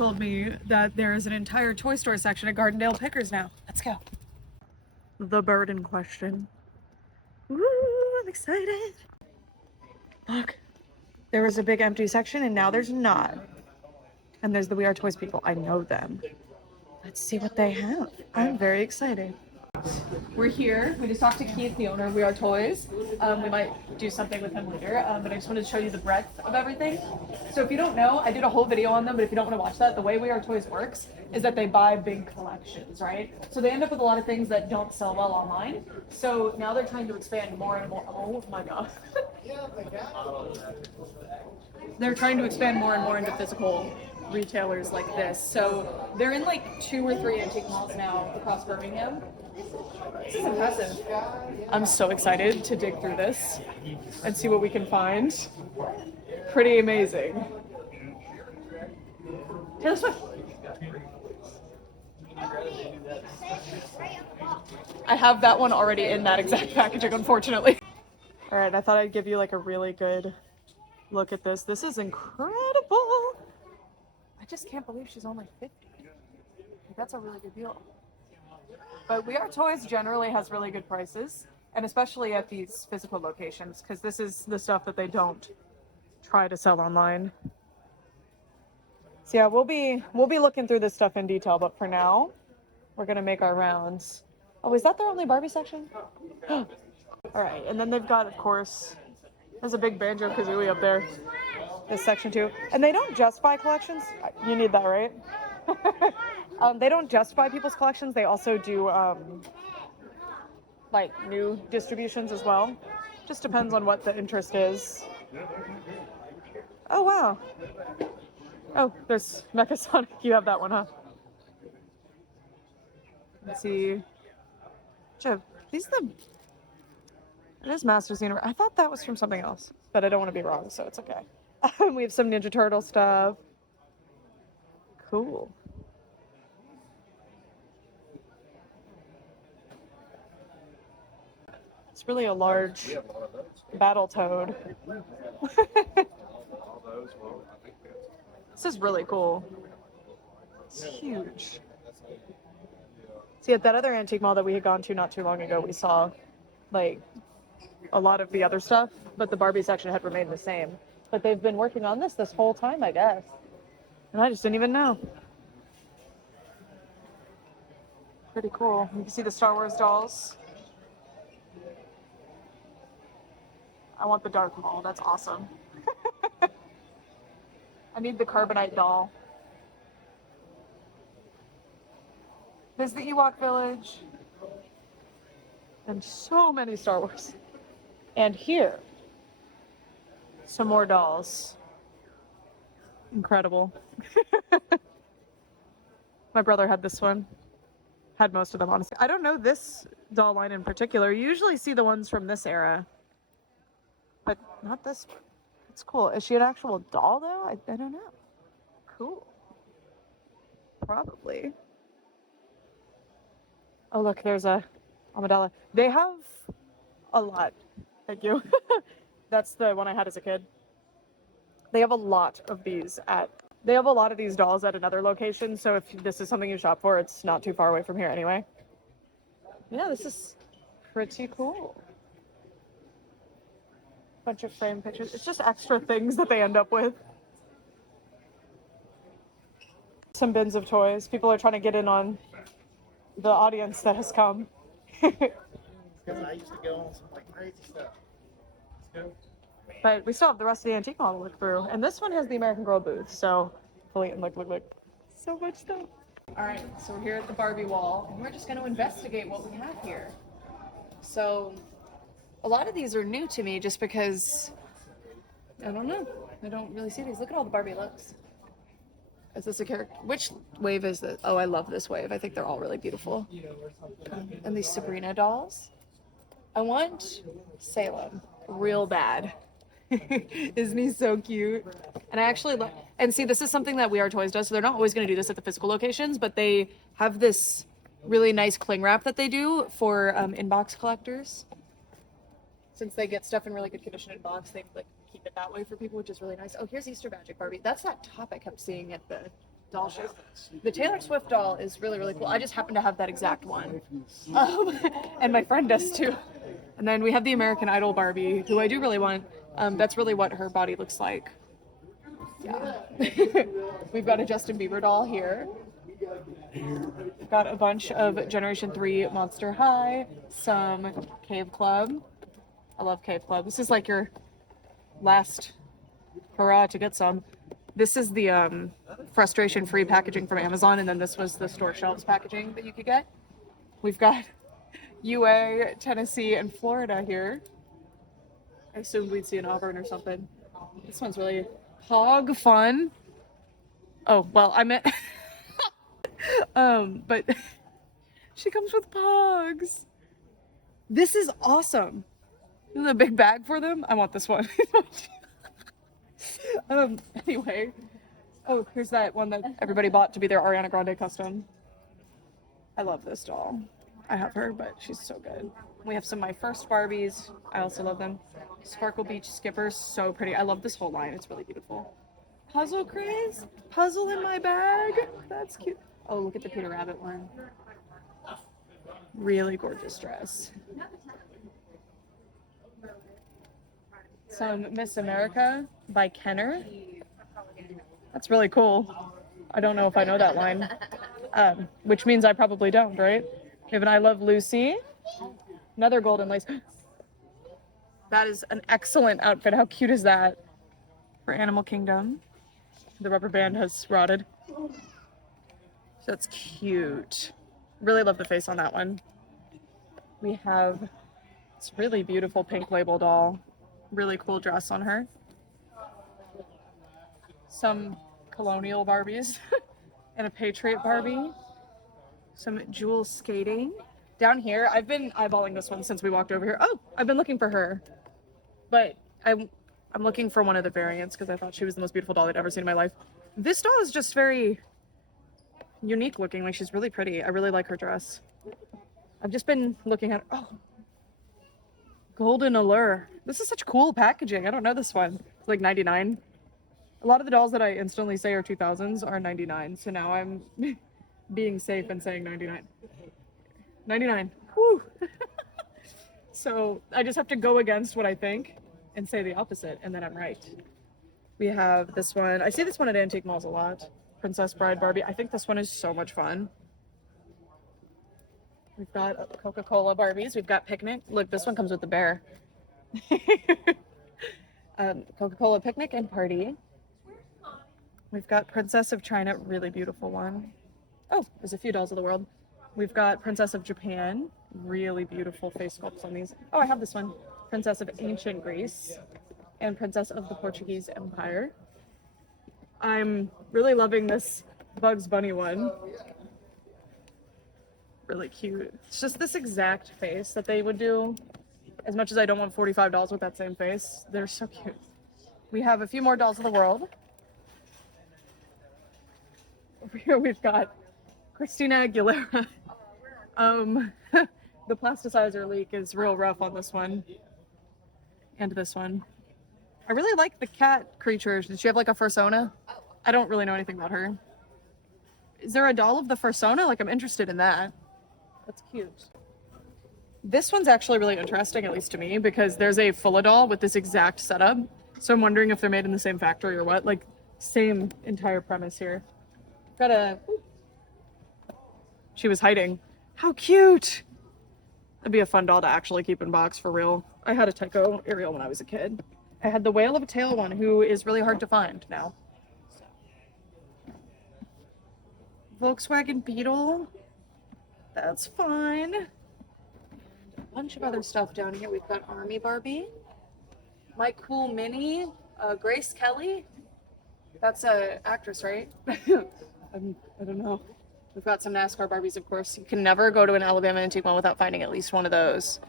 told me that there is an entire toy store section at Gardendale Pickers now. Let's go. The bird in question. Woo, I'm excited. Look, there was a big empty section and now there's not. And there's the We Are Toys people. I know them. Let's see what they have. I'm very excited. We're here. We just talked to Keith, the owner of We Are Toys. We might do something with him later, but I just wanted to show you the breadth of everything. So if you don't know, I did a whole video on them, but if you don't want to watch that, the way We Are Toys works is that they buy big collections, right? So they end up with a lot of things that don't sell well online. So now they're trying to expand more and more. Oh my God. They're trying to expand more and more into physical retailers like this. So they're in like 2 or 3 antique malls now across Birmingham. This is impressive. I'm so excited to dig through this and see what we can find. Pretty amazing. Taylor Swift. I have that one already in that exact packaging, unfortunately. All right, I thought I'd give you like a really good look at this. This is incredible. I just can't believe she's only 50. That's a really good deal. But We Are Toys generally has really good prices, and especially at these physical locations, because this is the stuff that they don't try to sell online. So yeah, we'll be looking through this stuff in detail, but for now, we're gonna make our rounds. Oh, is that their only Barbie section? All right, and then they've got, of course, there's a big Banjo-Kazooie up there. This section too. And they don't just buy collections. You need that, right? They don't just buy people's collections. They also do like new distributions as well. Just depends on what the interest is. Oh, wow. Oh, there's Mecha Sonic. You have that one, huh? Let's see. These are the... It is Masters Universe. I thought that was from something else, but I don't want to be wrong, so it's okay. We have some Ninja Turtle stuff. Cool. It's really a large battle toad. This is really cool. It's huge. See, at that other antique mall that we had gone to not too long ago, we saw like a lot of the other stuff, but the Barbie section had remained the same. But they've been working on this whole time, I guess. And I just didn't even know. Pretty cool. You can see the Star Wars dolls. I want the Darth Maul. That's awesome. I need the Carbonite doll. There's the Ewok Village. And so many Star Wars. And here, some more dolls. Incredible. My brother had this one. Had most of them, honestly. I don't know this doll line in particular. You usually see the ones from this era. But not this one. It's cool. Is she an actual doll, though? I don't know. Cool. Probably. Oh, look, there's a Amidala. They have a lot. Thank you. That's the one I had as a kid. They have a lot of these they have a lot of these dolls at another location, so if this is something you shop for, it's not too far away from here anyway. Yeah, this is pretty cool. Bunch of frame pictures. It's just extra things that they end up with. Some bins of toys. People are trying to get in on the audience that has come. Because I used to go on some like crazy stuff. Let's go. But we still have the rest of the antique mall to look through. And this one has the American Girl booth, so look. So much stuff. Alright, so we're here at the Barbie wall, and we're just going to investigate what we have here. So, a lot of these are new to me just because, I don't know. I don't really see these. Look at all the Barbie looks. Is this a character? Which wave is this? Oh, I love this wave. I think they're all really beautiful. And these Sabrina dolls. I want Salem real bad. Isn't he so cute? And I actually love, and see, this is something that We Are Toys does, so they're not always going to do this at the physical locations, but they have this really nice cling wrap that they do for inbox collectors. Since they get stuff in really good condition in box, they like keep it that way for people, which is really nice. Oh, here's Easter Magic Barbie. That's that top I kept seeing at the doll shape. The Taylor Swift doll is really, really cool. I just happen to have that exact one. And my friend does too. And then we have the American Idol Barbie, who I do really want. That's really what her body looks like. Yeah. We've got a Justin Bieber doll here. We've got a bunch of Generation 3 Monster High, some Cave Club. I love Cave Club. This is like your last hurrah to get some. This is the frustration-free packaging from Amazon, and then this was the store shelves packaging that you could get. We've got UA, Tennessee, and Florida here. I assumed we'd see an Auburn or something. This one's really hog fun. Oh, well, I meant... but she comes with pogs. This is awesome. This is a big bag for them. I want this one. Anyway. Oh, here's that one that everybody bought to be their Ariana Grande custom. I love this doll. I have her, but she's so good. We have some of my first Barbies. I also love them. Sparkle Beach Skippers, so pretty. I love this whole line. It's really beautiful. Puzzle Craze? Puzzle in my bag? That's cute. Oh, look at the Peter Rabbit one. Really gorgeous dress. Some Miss America by Kenner. That's really cool. I don't know if I know that line. Which means I probably don't, right? We have an I Love Lucy. Another golden lace. That is an excellent outfit. How cute is that? For Animal Kingdom. The rubber band has rotted. That's cute. Really love the face on that one. We have this really beautiful pink label doll. Really cool dress on her. Some colonial Barbies and a Patriot Barbie. Some jewel skating. Down here, I've been eyeballing this one since we walked over here. Oh, I've been looking for her. But I'm looking for one of the variants because I thought she was the most beautiful doll I'd ever seen in my life. This doll is just very unique looking. Like, she's really pretty. I really like her dress. I've just been looking at, oh, Golden Allure. This is such cool packaging. I don't know this one. It's like 99. A lot of the dolls that I instantly say are 2000s are 99. So now I'm being safe and saying 99. 99. Woo! So I just have to go against what I think and say the opposite, and then I'm right. We have this one. I see this one at antique malls a lot. Princess Bride Barbie. I think this one is so much fun. We've got Coca-Cola Barbies. We've got Picnic. Look, this one comes with the bear. Coca-Cola Picnic and Party. We've got Princess of China. Really beautiful one. Oh, there's a few dolls of the world. We've got Princess of Japan. Really beautiful face sculpts on these. Oh, I have this one. Princess of Ancient Greece. And Princess of the Portuguese Empire. I'm really loving this Bugs Bunny one. Really cute. It's just this exact face that they would do. As much as I don't want 45 dolls with that same face, they're so cute. We have a few more dolls of the world. Over here we've got Christina Aguilera. The plasticizer leak is real rough on this one. And this one. I really like the cat creatures. Does she have like a fursona? I don't really know anything about her. Is there a doll of the fursona? Like, I'm interested in that. That's cute. This one's actually really interesting, at least to me, because there's a Fulla doll with this exact setup. So I'm wondering if they're made in the same factory or what. Like, same entire premise here. Got a... She was hiding. How cute! That'd be a fun doll to actually keep in box for real. I had a Tycho Ariel when I was a kid. I had the Whale of a Tail one, who is really hard to find now. Volkswagen Beetle. That's fine. A bunch of other stuff down here. We've got Army Barbie. My Cool Mini. Grace Kelly. That's a actress, right? I don't know. We've got some NASCAR Barbies, of course. You can never go to an Alabama antique mall without finding at least one of those.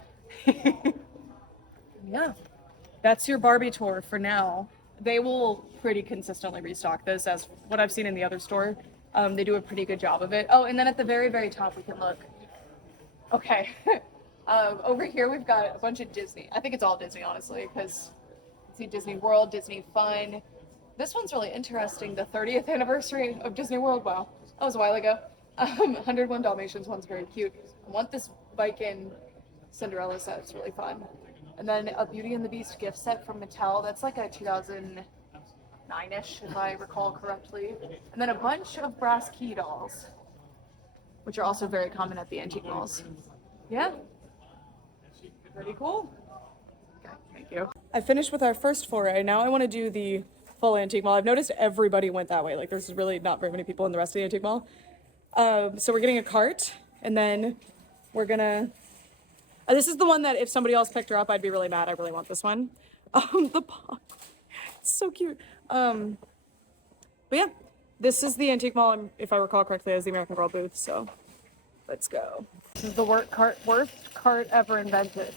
Yeah. That's your Barbie tour for now. They will pretty consistently restock this, as what I've seen in the other store. They do a pretty good job of it. Oh, and then at the very, very top, we can look. Okay. Over here, we've got a bunch of Disney. I think it's all Disney, honestly, because see Disney World, Disney Fun. This one's really interesting. The 30th anniversary of Disney World. Wow, that was a while ago. 101 Dalmatians one's very cute. I want this bike-in Cinderella set. It's really fun. And then a Beauty and the Beast gift set from Mattel. That's like a 2009-ish, if I recall correctly. And then a bunch of brass key dolls, which are also very common at the antique malls. Yeah. Pretty cool. Okay, thank you. I finished with our first foray. Now I want to do the full antique mall. I've noticed everybody went that way. Like there's really not very many people in the rest of the antique mall. So we're getting a cart, and then we're gonna. This is the one that if somebody else picked her up, I'd be really mad. I really want this one. The paw. It's so cute. But yeah, this is the antique mall. If I recall correctly, as the American Girl booth. So let's go. This is the worst cart ever invented.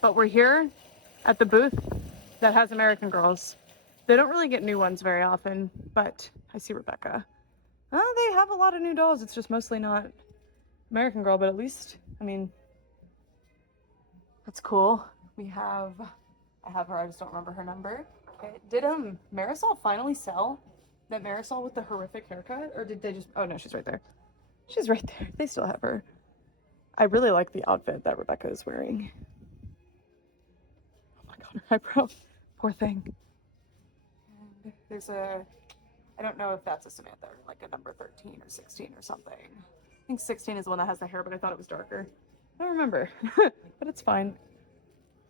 But we're here at the booth that has American Girls. They don't really get new ones very often, but I see Rebecca. They have a lot of new dolls. It's just mostly not American Girl, but at least, I mean, that's cool. I have her, I just don't remember her number. Okay. Did Marisol finally sell that Marisol with the horrific haircut? Or did they just, oh no, she's right there. She's right there. They still have her. I really like the outfit that Rebecca is wearing. Oh my god, her eyebrow. Poor thing. And there's a, I don't know if that's a Samantha or like a number 13 or 16 or something. I think 16 is the one that has the hair, but I thought it was darker. I don't remember, but it's fine.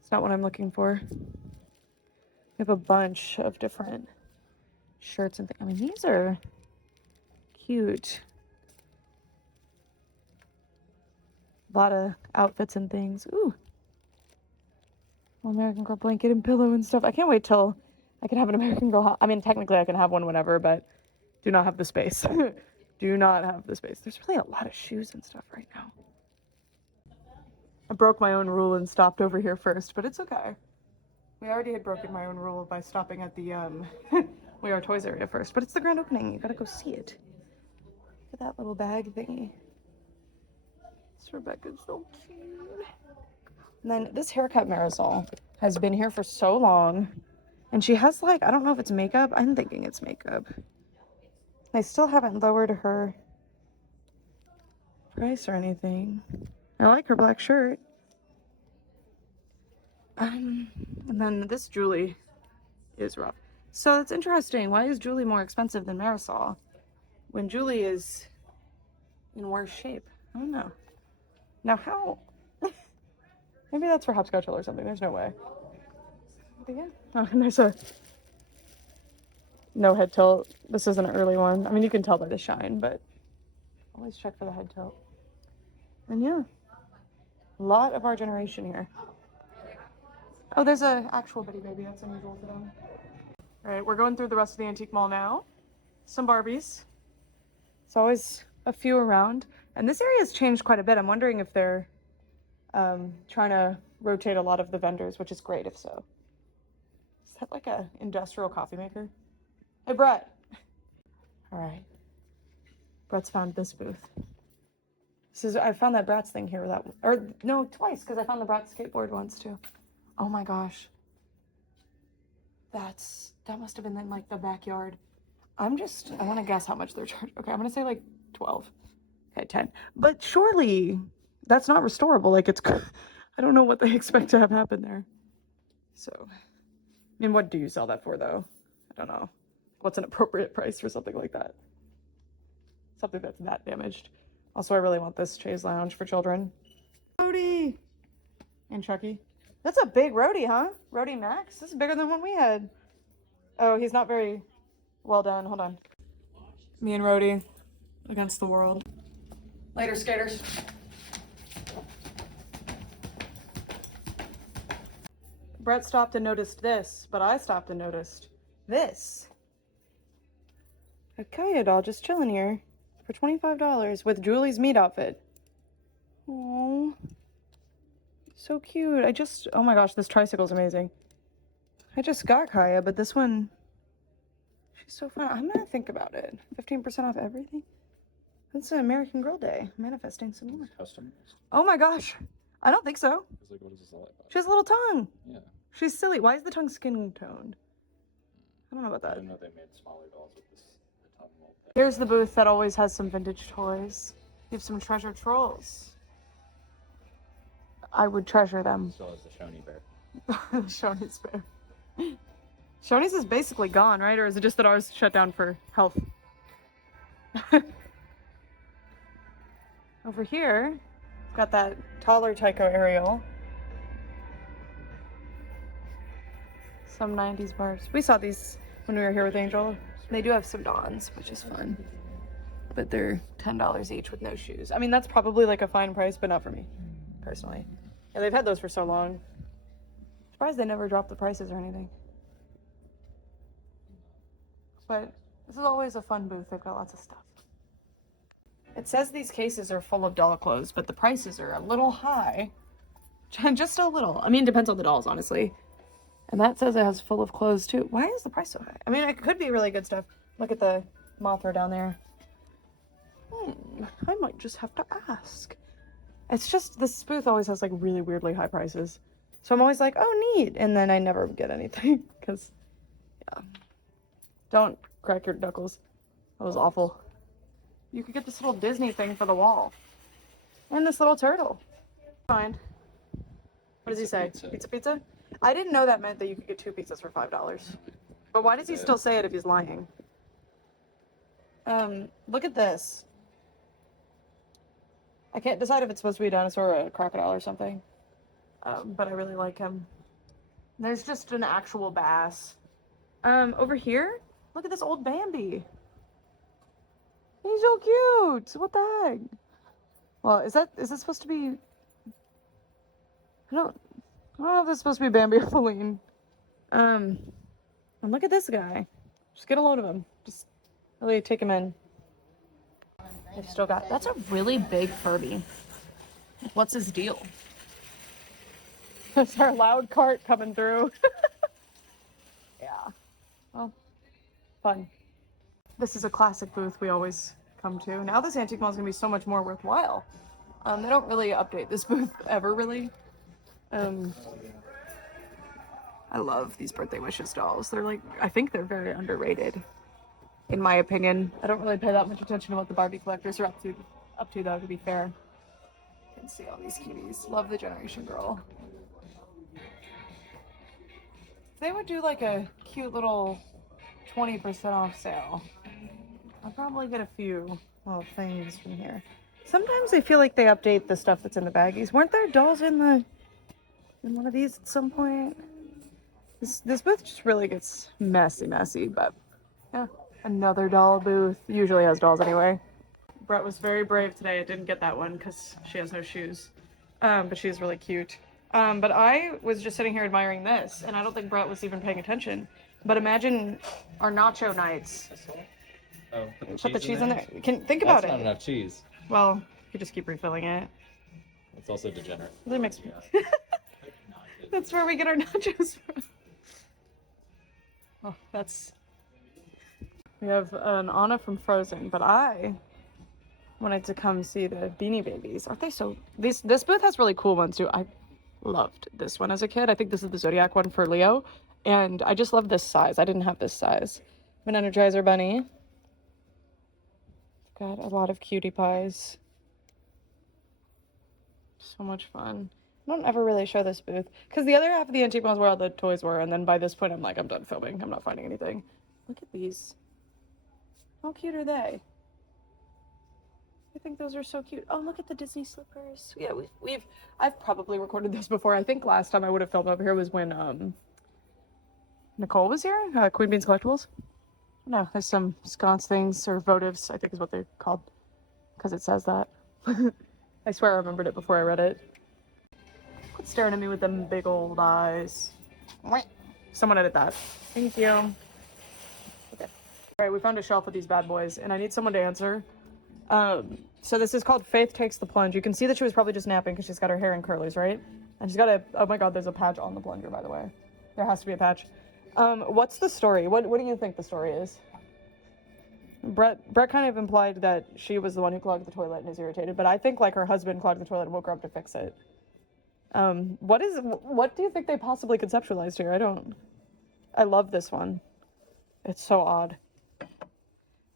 It's not what I'm looking for. We have a bunch of different shirts and things. I mean, these are cute. A lot of outfits and things. Ooh. American Girl blanket and pillow and stuff. I can't wait till I can have an American Girl. I mean, technically I can have one whenever, but do not have the space. Do not have the space. There's really a lot of shoes and stuff right now. I broke my own rule and stopped over here first, but it's okay. We already had broken my own rule by stopping at the We Are Toys area first, but it's the grand opening. You gotta go see it. Look at that little bag thingy. This Rebecca's so cute. And then this haircut Marisol has been here for so long, and she has like, I don't know if it's makeup. I'm thinking it's makeup. I still haven't lowered her price or anything. I like her black shirt. And then this Julie is rough. So it's interesting. Why is Julie more expensive than Marisol when Julie is in worse shape? I don't know. Now how? Maybe that's for hopscotch or something. There's no way. But yeah. Oh, and there's a no head tilt. This is an early one. I mean, you can tell by the shine, but always check for the head tilt. And yeah, a lot of our generation here. Oh, there's an actual Bitty Baby. That's unusual for them. All right, we're going through the rest of the antique mall now. Some Barbies. It's always a few around. And this area has changed quite a bit. I'm wondering if they're trying to rotate a lot of the vendors, which is great if so. Is that like a industrial coffee maker? Hey, Brett. All right. Brett's found this booth. I found that Bratz thing here no, twice, because I found the Bratz skateboard once too. Oh my gosh. That must have been in like the backyard. I want to guess how much they're charging. Okay, I'm going to say like 12. Okay, 10. But surely that's not restorable. Like I don't know what they expect to have happen there. So, I mean, what do you sell that for though? I don't know. What's an appropriate price for something like that? Something that's that damaged. Also, I really want this chaise lounge for children. Rhodey! And Chucky. That's a big Rhodey, huh? Rhodey Max? This is bigger than one we had. Oh, he's not very well done. Hold on. Me and Rhodey against the world. Later, skaters. Brett stopped and noticed this, but I stopped and noticed this. A Kaya doll just chilling here for $25 with Julie's meat outfit. Aww. So cute. Oh my gosh, this tricycle's amazing. I just got Kaya, but this one, she's so fun. I'm gonna think about it. 15% off everything? That's an American Girl Day. Manifesting some more. Customized. Oh my gosh. I don't think so. Like, what is this all about? She has a little tongue. Yeah. She's silly. Why is the tongue skin toned? I don't know about I that. didn't know they made smaller dolls with this, the tongue mold. Here's the booth that always has some vintage toys. You have some treasure trolls. I would treasure them. So is the Shoney bear. Shoney's bear. Shoney's is basically gone, right? Or is it just that ours shut down for health? Over here, got that taller Tycho Ariel. Some 90s bars. We saw these when we were here with Angel. They do have some Dons, which is fun. But they're $10 each with no shoes. I mean, that's probably like a fine price, but not for me, personally. Yeah, they've had those for so long. Surprised they never dropped the prices or anything. But this is always a fun booth. They've got lots of stuff. It says these cases are full of doll clothes, but the prices are a little high. Just a little. I mean, it depends on the dolls, honestly. And that says it has full of clothes, too. Why is the price so high? I mean, it could be really good stuff. Look at the Mothra down there. I might just have to ask. It's just, this booth always has, like, really weirdly high prices. So I'm always like, oh, neat. And then I never get anything. Because, yeah. Don't crack your knuckles. That was awful. You could get this little Disney thing for the wall. And this little turtle. Fine. What does he say? Pizza pizza? I didn't know that meant that you could get 2 pizzas for $5. But why does he still say it if he's lying? Look at this. I can't decide if it's supposed to be a dinosaur or a crocodile or something. But I really like him. There's just an actual bass. Over here, look at this old Bambi. He's so cute. What the heck? Well, is this supposed to be? I don't know if this is supposed to be Bambi or Feline. And look at this guy. Just get a load of him. Just really take him in. They've still got. That's a really big Furby. What's his deal? There's our loud cart coming through. Yeah. Well, fun. This is a classic booth we always come to. Now this antique mall is going to be so much more worthwhile. They don't really update this booth ever, really. I love these birthday wishes dolls. They're like, I think they're very underrated, in my opinion. I don't really pay that much attention to what the Barbie collectors are up to though, to be fair. You can see all these cuties. Love the Generation Girl. If they would do like a cute little 20% off sale, I'll probably get a few little things from here. Sometimes I feel like they update the stuff that's in the baggies. Weren't there dolls in one of these at some point? This booth just really gets messy, but yeah. Another doll booth. Usually has dolls anyway. Brett was very brave today. I didn't get that one because she has no shoes. But she's really cute. But I was just sitting here admiring this, and I don't think Brett was even paying attention. But imagine our nacho nights. Oh, Put the cheese in there. Think about That's it. not enough cheese. Well, you just keep refilling it. It's also degenerate. Really makes me. That's where we get our nachos from. Oh, that's. We have an Anna from Frozen, but I wanted to come see the Beanie Babies. Aren't they so? This booth has really cool ones too. I loved this one as a kid. I think this is the Zodiac one for Leo, and I just love this size. I didn't have this size. I'm an Energizer Bunny. Got a lot of cutie pies. So much fun. I don't ever really show this booth because the other half of the antique mall is where all the toys were, and then by this point I'm like, I'm done filming. I'm not finding anything. Look at these. How cute are they? I think those are so cute. Oh, look at the Disney slippers. Yeah, I've probably recorded this before. I think last time I would have filmed over here was when Nicole was here. Queen Bean's Collectibles. No, there's some sconce things or votives, I think is what they're called, because it says that. I swear I remembered it before I read it. Quit staring at me with them big old eyes. Someone edit that. Thank you. Okay. All right, we found a shelf with these bad boys, and I need someone to answer. So this is called Faith Takes the Plunge. You can see that she was probably just napping because she's got her hair in curlies, right? And she's got oh my god, there's a patch on the plunger, by the way. There has to be a patch. What's the story? What do you think the story is? Brett kind of implied that she was the one who clogged the toilet and is irritated, but I think like her husband clogged the toilet and woke her up to fix it. What do you think they possibly conceptualized here? I love this one. It's so odd.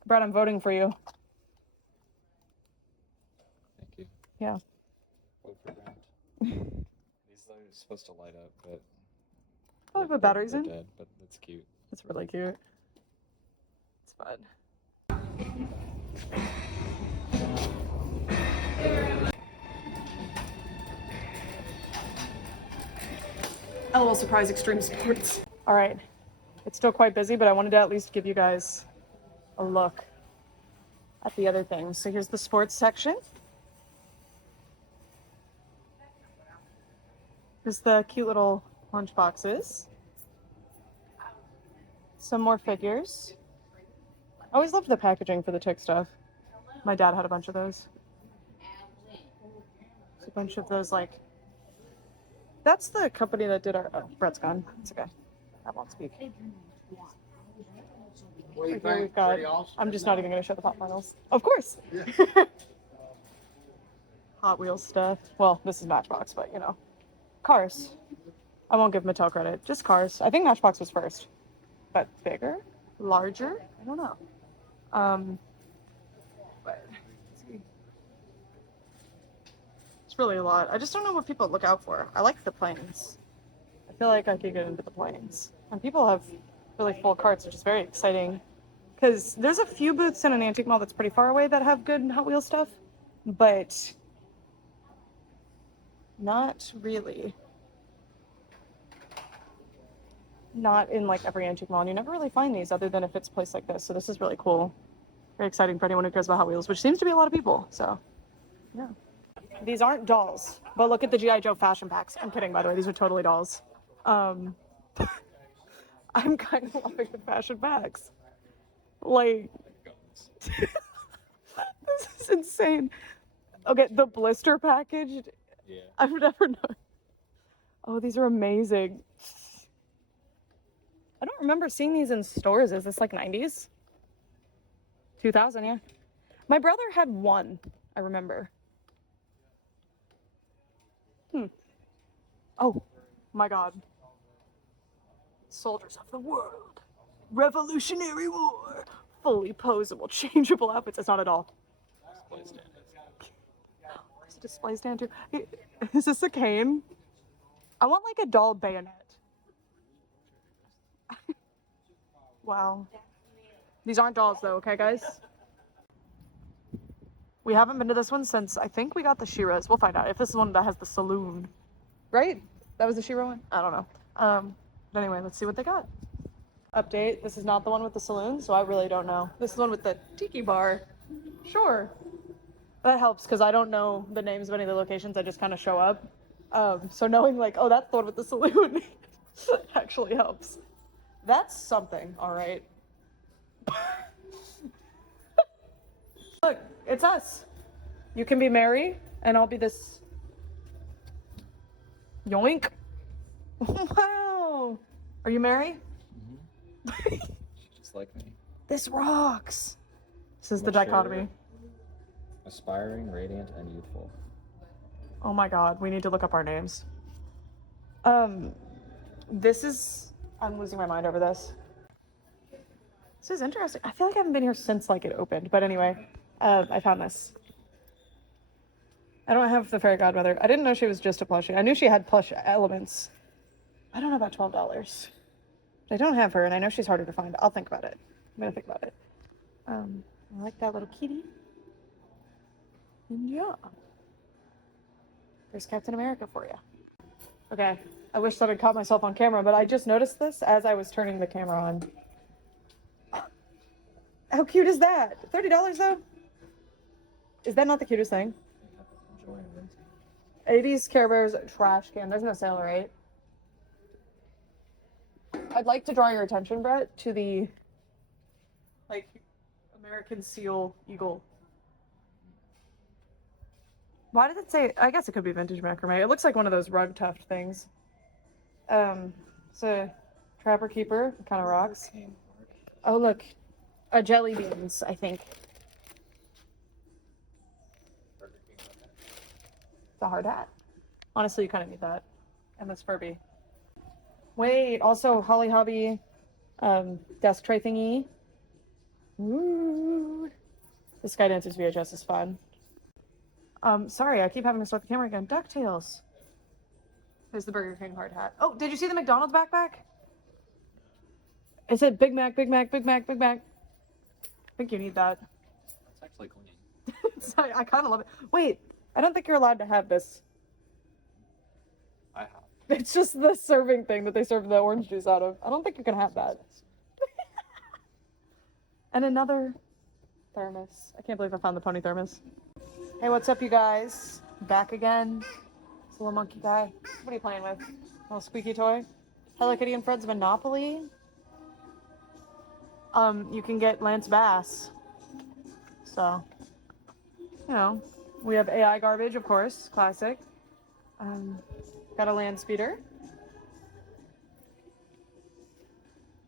Brett, I'm voting for you. Thank you. Yeah. Vote for Brent. These are supposed to light up, but Oh, I put batteries they're in? dead, but that's cute. It's really cute. It's fun. LOL Surprise Extreme Sports. All right. It's still quite busy, but I wanted to at least give you guys a look at the other things. So here's the sports section. There's the cute little lunch boxes. Some more figures. I always loved the packaging for the Tick stuff. My dad had a bunch of those. There's a bunch of those, like... That's the company that did our... Oh, Brett's gone. It's okay. I won't speak. What do you Here think? we've got... Pretty awesome, I'm just isn't not it? even going to show the pop models. Of course! Yeah. Hot Wheels stuff. Well, this is Matchbox, but, you know. Cars. I won't give Mattel credit. Just cars. I think Matchbox was first. But bigger? Larger? I don't know. But let's see. It's really a lot. I just don't know what people look out for. I like the planes. I feel like I could get into the planes. And people have really full carts, which is very exciting. Because there's a few booths in an antique mall that's pretty far away that have good Hot Wheels stuff. But not really. Not in like every antique mall. And you never really find these other than if it's a place like this. So this is really cool. Very exciting for anyone who cares about Hot Wheels, which seems to be a lot of people. So, yeah. These aren't dolls, but look at the G.I. Joe fashion packs. I'm kidding, by the way. These are totally dolls. I'm kind of loving the fashion packs. Like, this is insane. Okay, the blister package. Yeah. I've never known. Oh, these are amazing. I don't remember seeing these in stores. Is this like 90s? 2000, yeah. My brother had one, I remember. Oh, my God. Soldiers of the world. Revolutionary War. Fully posable, changeable outfits. It's not at all. Display stand is. There's a display stand too. Is this a cane? I want like a doll bayonet. Wow. These aren't dolls though, okay guys? We haven't been to this one since I think we got the She-Ra's. We'll find out if this is one that has the saloon. Right? That was the She-Ra one? I don't know. But anyway, let's see what they got. Update. This is not the one with the saloon, so I really don't know. This is the one with the tiki bar. Sure. That helps because I don't know the names of any of the locations. I just kind of show up. So knowing like, oh, that's the one with the saloon actually helps. That's something, all right. Look, it's us. You can be Mary, and I'll be this. Yoink. Wow. Are you Mary? Just like me. This rocks. This is the Mature, dichotomy. Aspiring, radiant, and youthful. Oh my God, we need to look up our names. This is, I'm losing my mind over this. This is interesting. I feel like I haven't been here since like it opened, but anyway, I found this. I don't have the fairy godmother. I didn't know she was just a plushie. I knew she had plush elements. I don't know about $12. I don't have her, and I know she's harder to find. I'll think about it. I'm gonna think about it. I like that little kitty. And yeah. There's Captain America for you. Okay, I wish that I'd caught myself on camera, but I just noticed this as I was turning the camera on. How cute is that? $30 though? Is that not the cutest thing? 80s Care Bears trash can. There's no sale, right? I'd like to draw your attention, Brett, to the like American seal eagle. Why did it say? I guess it could be vintage macrame. It looks like one of those rug tuft things. It's a trapper keeper. It kind of rocks. Oh look, a jelly beans. I think it's a hard hat. Honestly, you kind of need that. And this Furby. Wait, also Holly Hobby. desk tray thingy. Ooh. The Skydancers VHS is fun. Sorry, I keep having to start the camera again. DuckTales. There's the Burger King hard hat. Oh, did you see the McDonald's backpack? It said Big Mac, Big Mac, Big Mac, Big Mac. I think you need that. It's actually clean. Sorry, I kind of love it. Wait, I don't think you're allowed to have this. I have. It's just the serving thing that they serve the orange juice out of. I don't think you can have that. And another thermos. I can't believe I found the pony thermos. Hey, what's up, you guys? Back again. It's a little monkey guy. What are you playing with? A little squeaky toy? Hello Kitty and Fred's Monopoly. You can get Lance Bass. So, you know, we have AI garbage, of course, classic. Got a land speeder.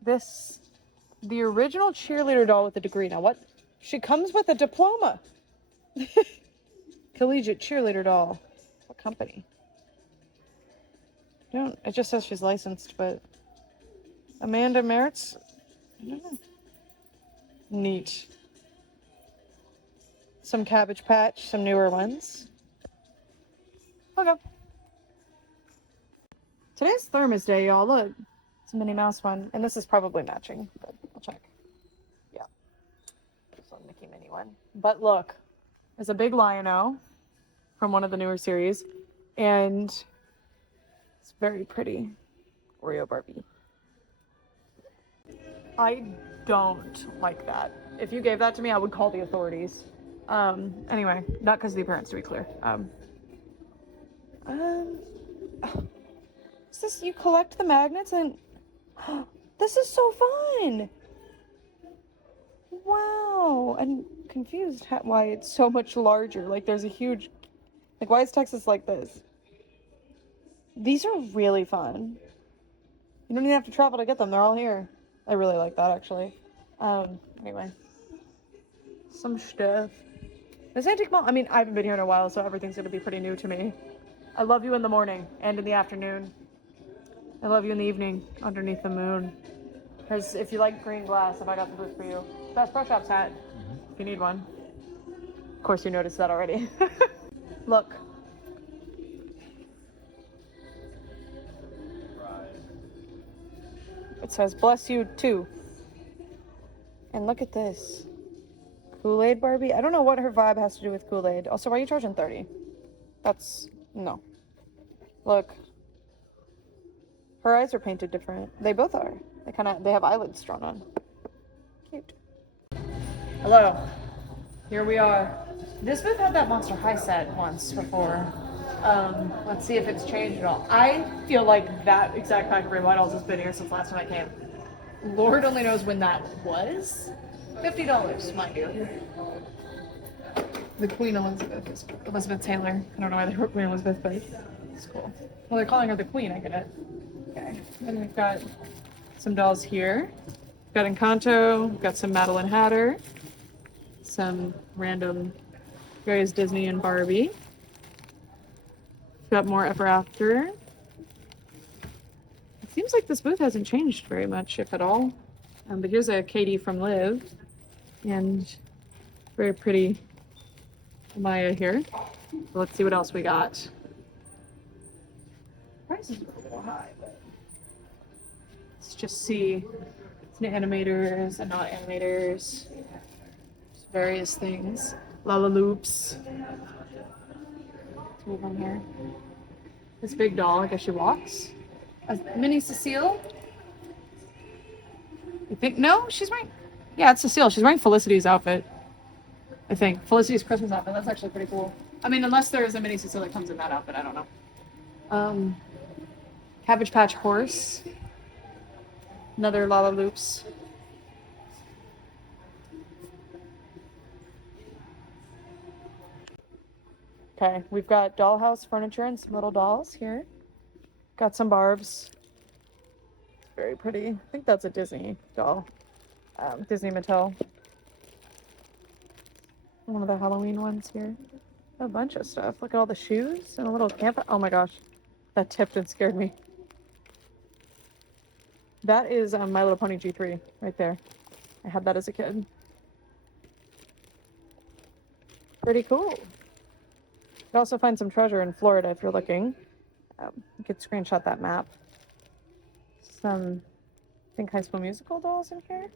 The original cheerleader doll with a degree. Now what? She comes with a diploma. Collegiate cheerleader doll. What company? It just says she's licensed, but Amanda Merritt's? I don't know. Neat. Some Cabbage Patch, some newer ones. Okay. Today's Thermos Day, y'all. Look. It's a Minnie Mouse one. And this is probably matching, but I'll check. Yeah. This one, Mickey Minnie one. But look. There's a big lion-o from one of the newer series. And it's very pretty. Oreo Barbie. I don't like that. If you gave that to me, I would call the authorities. Anyway, not because of the appearance, to be clear. Is this, you collect the magnets and this is so fun. Wow. I'm confused why it's so much larger. Like there's a huge, like why is Texas like this? These are really fun. You don't even have to travel to get them. They're all here. I really like that actually. Anyway. Some stuff. This antique mall, I mean, I haven't been here in a while, so everything's gonna be pretty new to me. I love you in the morning and in the afternoon. I love you in the evening underneath the moon. Because if you like green glass, have I got the booth for you? Best Pro Shops hat, if you need one. Of course you noticed that already. Look. It says, bless you too. And look at this. Kool-Aid Barbie? I don't know what her vibe has to do with Kool-Aid. Also, why are you charging 30? That's, no. Look. Her eyes are painted different. They both are. They have eyelids drawn on. Cute. Hello. Here we are. This booth had that Monster High set once before. Let's see if it's changed at all. I feel like that exact pack of Ray White has been here since last time I came. Lord only knows when that was. $50, mind you. The Queen Elizabeth is Elizabeth Taylor. I don't know why they wrote Queen Elizabeth, but it's cool. Well, they're calling her the Queen, I get it. Okay. Then we've got some dolls here. We've got Encanto, we've got some Madeline Hatter, some random various Disney and Barbie. We've got more Ever After. It seems like this booth hasn't changed very much, if at all. But here's a Katie from Liv. And very pretty Maya here. So let's see what else we got. Prices are a little high, but let's just see. It's animators and not animators. Just various things. Lala Loops. Let's move on here. This big doll, I guess she walks. A mini Cecile. I think, no, she's wearing, yeah, it's Cecile. She's wearing Felicity's outfit. I think. Felicity's Christmas outfit. That's actually pretty cool. I mean, unless there is a mini Cecile that comes in that outfit, I don't know. Cabbage Patch Horse. Another Lala Loops. Okay, we've got dollhouse furniture and some little dolls here. Got some Barbs. Very pretty. I think that's a Disney doll. Disney Mattel. One of the Halloween ones here. A bunch of stuff. Look at all the shoes and a little camp. Oh my gosh. That tipped and scared me. That is My Little Pony G3 right there. I had that as a kid. Pretty cool. You can also find some treasure in Florida if you're looking. You could screenshot that map. Some, I think, High School Musical dolls in here.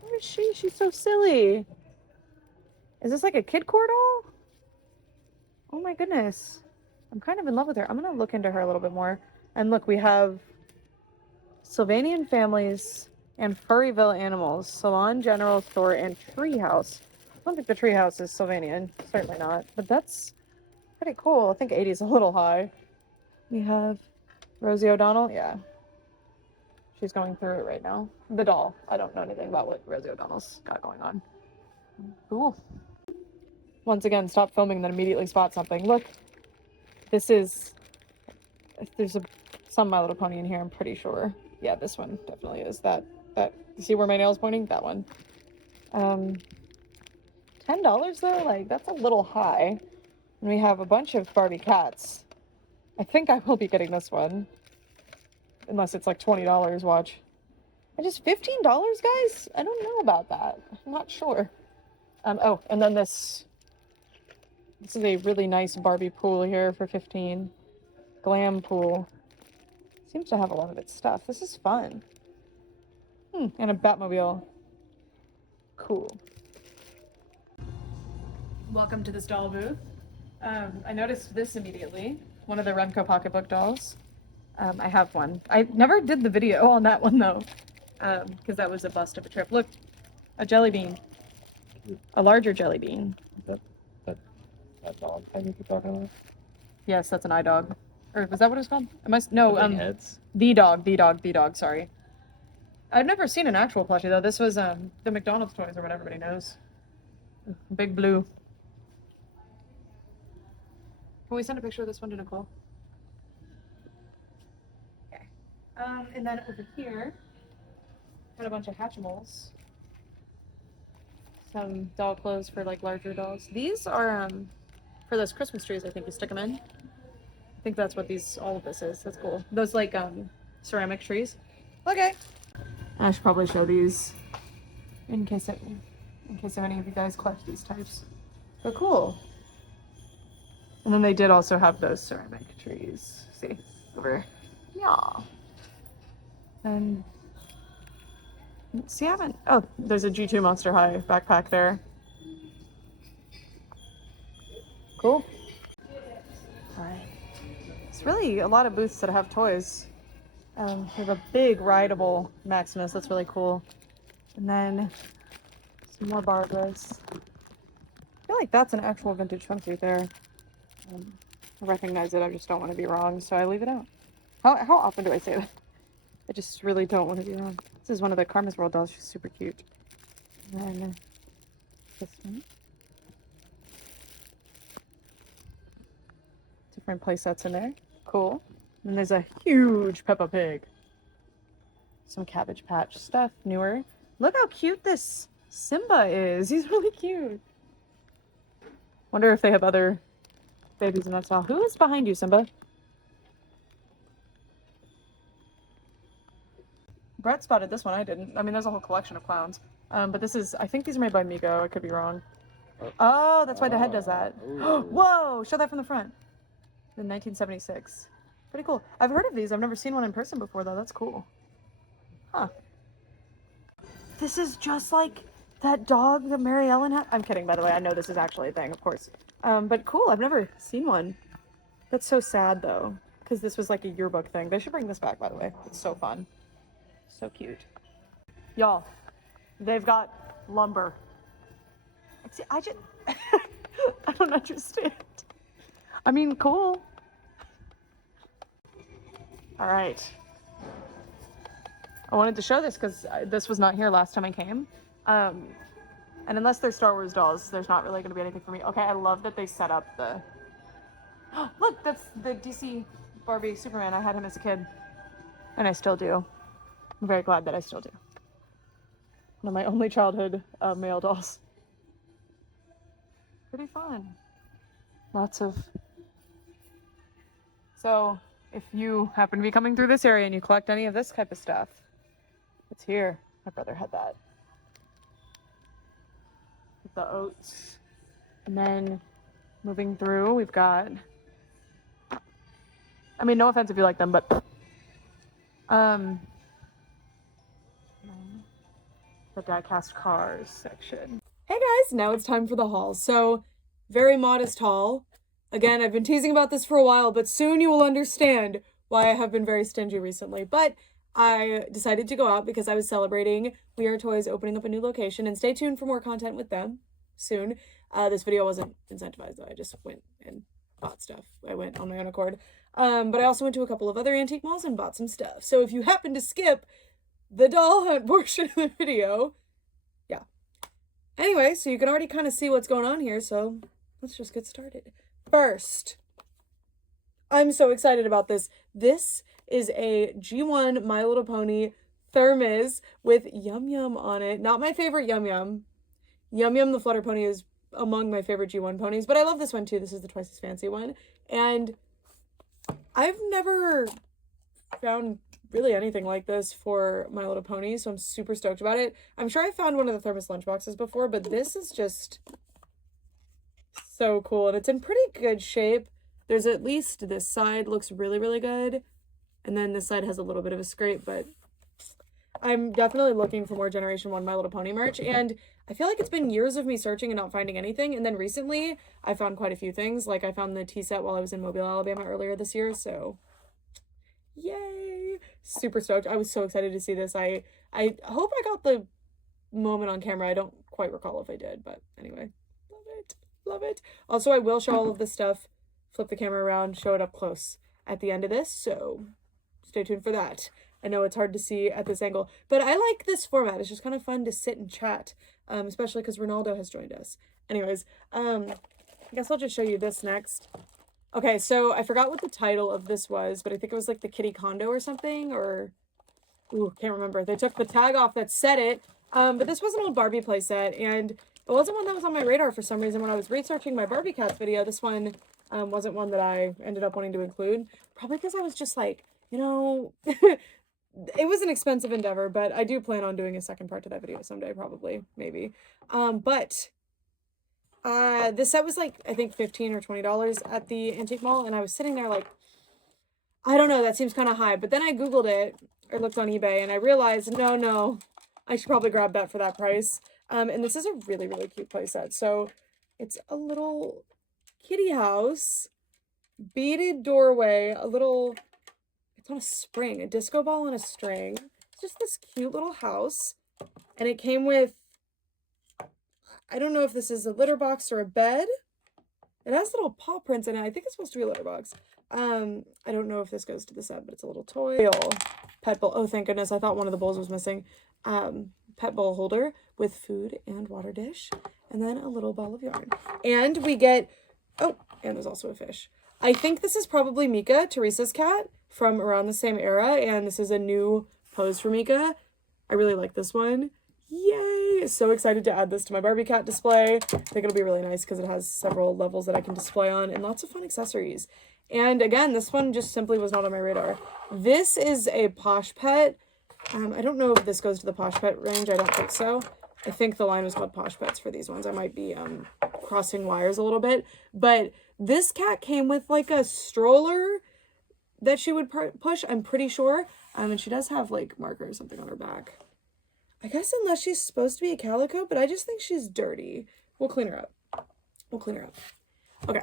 Where is she? She's so silly. Is this like a kid core doll? Oh my goodness. I'm kind of in love with her. I'm going to look into her a little bit more. And look, we have Sylvanian Families and Furryville Animals, Salon General Store, and Treehouse. I don't think the Treehouse is Sylvanian. Certainly not. But that's pretty cool. I think 80 is a little high. We have Rosie O'Donnell. Yeah. She's going through it right now. The doll. I don't know anything about what Rosie O'Donnell's got going on. Cool. Once again, stop filming and then immediately spot something. Look. This is... There's some My Little Pony in here, I'm pretty sure. Yeah, this one definitely is. That you see where my nail's pointing? That one. $10 though? Like, that's a little high. And we have a bunch of Barbie cats. I think I will be getting this one. Unless it's like $20, watch. And just $15, guys? I don't know about that. I'm not sure. Oh, and then this is a really nice Barbie pool here for $15. Glam pool. Seems to have a lot of its stuff. This is fun. And a Batmobile. Cool. Welcome to this doll booth. I noticed this immediately. One of the Remco pocketbook dolls. I have one. I never did the video on that one though, because that was a bust of a trip. Look, a jelly bean. A larger jelly bean. That dog I think you're talking about? Yes, that's an eye dog. Or was that what it's called? No, Heads? the dog, sorry. I've never seen an actual plushie though. This was the McDonald's toys or what everybody knows. Big Blue. Can we send a picture of this one to Nicole? Okay. And then over here, got a bunch of Hatchimals. Some doll clothes for like larger dolls. These are for those Christmas trees. I think you stick them in. I think that's what all of this is. That's cool. Those like ceramic trees. Okay. I should probably show these in case any of you guys collect these types. But cool. And then they did also have those ceramic trees. See over. Yeah. And see, I haven't. Oh, there's a G2 Monster High backpack there. Cool. All right. It's really a lot of booths that have toys. We have a big rideable Maximus. That's really cool. And then some more Barbies. I feel like that's an actual vintage swimsuit there. I recognize it. I just don't want to be wrong, so I leave it out. How often do I say that? I just really don't want to be wrong. This is one of the Karma's World dolls. She's super cute. And then this one. Different play sets in there. Cool. And there's a huge Peppa Pig. Some Cabbage Patch stuff, newer. Look how cute this Simba is. He's really cute. Wonder if they have other babies in that style. Who is behind you, Simba? Brett spotted this one. I didn't. I mean, there's a whole collection of clowns. But this is, I think these are made by Mego. I could be wrong. Oh, that's why the head does that. Whoa! Show that from the front. In 1976. Pretty cool. I've heard of these. I've never seen one in person before, though. That's cool. Huh. This is just like that dog that Mary Ellen had. I'm kidding, by the way. I know this is actually a thing, of course. But cool. I've never seen one. That's so sad, though, because this was like a yearbook thing. They should bring this back, by the way. It's so fun. So cute. Y'all, they've got lumber. See, I just... I don't understand. I mean, cool. All right. I wanted to show this because this was not here last time I came. And unless they're Star Wars dolls, there's not really going to be anything for me. Okay, I love that they set up the... Look, that's the DC Barbie Superman. I had him as a kid. And I still do. I'm very glad that I still do. One of my only childhood male dolls. Pretty fun. Lots of... So, if you happen to be coming through this area and you collect any of this type of stuff, it's here. My brother had that. The oats. And then moving through, we've got, I mean, no offense if you like them, but the die-cast cars section. Hey guys, now it's time for the haul. So, very modest haul. Again, I've been teasing about this for a while, but soon you will understand why I have been very stingy recently. But I decided to go out because I was celebrating We Are Toys opening up a new location, and stay tuned for more content with them soon. This video wasn't incentivized though. I just went and bought stuff. I went on my own accord. But I also went to a couple of other antique malls and bought some stuff. So if you happen to skip the doll hunt portion of the video, yeah. Anyway, so you can already kind of see what's going on here, so let's just get started. First, I'm so excited about this. This is a G1 My Little Pony thermos with Yum Yum on it. Not my favorite Yum Yum. Yum Yum the Flutter Pony is among my favorite G1 ponies, but I love this one too. This is the twice as fancy one. And I've never found really anything like this for My Little Pony, so I'm super stoked about it. I'm sure I found one of the thermos lunchboxes before, but this is just so cool, and it's in pretty good shape. There's at least this side looks really, really good, and then this side has a little bit of a scrape, but I'm definitely looking for more Generation 1 My Little Pony merch, and I feel like it's been years of me searching and not finding anything, and then recently I found quite a few things. Like I found the tea set while I was in Mobile, Alabama earlier this year, so yay! Super stoked. I was so excited to see this. I hope I got the moment on camera. I don't quite recall if I did, but anyway, love it. Love it. Also, I will show all of this stuff, flip the camera around, show it up close at the end of this, so stay tuned for that. I know it's hard to see at this angle, but I like this format. It's just kind of fun to sit and chat, especially because Ronaldo has joined us. Anyways, I guess I'll just show you this next. Okay, so I forgot what the title of this was, but I think it was like the Kitty Condo or something, or ooh, can't remember. They took the tag off that said it, but this was an old Barbie playset, and it wasn't one that was on my radar for some reason. When I was researching my Barbie Cats video, this one wasn't one that I ended up wanting to include. Probably because I was just like, you know, it was an expensive endeavor, but I do plan on doing a second part to that video someday, probably, maybe. This set was like, I think $15 or $20 at the antique mall, and I was sitting there like, I don't know, that seems kind of high. But then I Googled it, or looked on eBay, and I realized, no, I should probably grab that for that price. And this is a really, really cute playset. So it's a little kitty house, beaded doorway, it's on a spring, a disco ball on a string. It's just this cute little house. And it came with, I don't know if this is a litter box or a bed. It has little paw prints in it. I think it's supposed to be a litter box. I don't know if this goes to the set, but it's a little toy. Pet bowl. Oh, thank goodness. I thought one of the bowls was missing. Pet bowl holder with food and water dish. And then a little ball of yarn. And we get, oh, and there's also a fish. I think this is probably Mika, Teresa's cat, from around the same era. And this is a new pose for Mika. I really like this one. Yay! So excited to add this to my Barbie cat display. I think it'll be really nice because it has several levels that I can display on and lots of fun accessories. And again, this one just simply was not on my radar. This is a Posh Pet. I don't know if this goes to the Posh Pet range. I don't think so. I think the line was called Posh Pets for these ones. I might be crossing wires a little bit. But this cat came with like a stroller that she would push, I'm pretty sure. And she does have like marker or something on her back. I guess unless she's supposed to be a calico, but I just think she's dirty. We'll clean her up. Okay.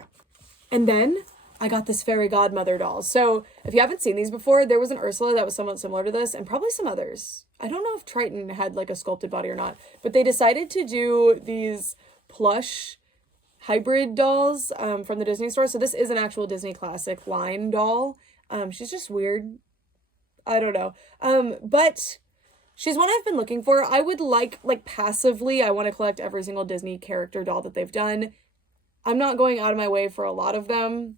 And then I got this fairy godmother doll. So if you haven't seen these before, there was an Ursula that was somewhat similar to this, and probably some others. I don't know if Triton had like a sculpted body or not, but they decided to do these plush hybrid dolls from the Disney store. So this is an actual Disney classic line doll. She's just weird. I don't know. But she's one I've been looking for. I would like passively, I want to collect every single Disney character doll that they've done. I'm not going out of my way for a lot of them.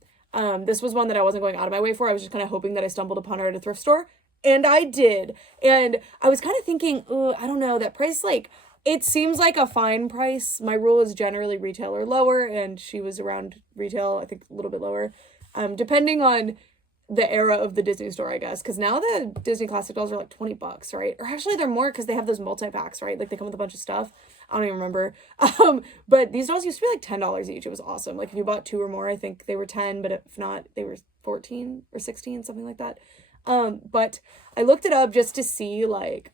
This was one that I wasn't going out of my way for. I was just kind of hoping that I stumbled upon her at a thrift store. And I did. And I was kind of thinking, I don't know, that price, like, it seems like a fine price. My rule is generally retail or lower, and she was around retail, I think a little bit lower. Depending on the era of the Disney store, I guess, because now the Disney classic dolls are like $20, right? Or actually they're more because they have those multi-packs, right? Like they come with a bunch of stuff. I don't even remember. But these dolls used to be like $10 each. It was awesome. Like if you bought 2 or more, I think they were 10, but if not, they were 14 or 16, something like that. But I looked it up just to see, like,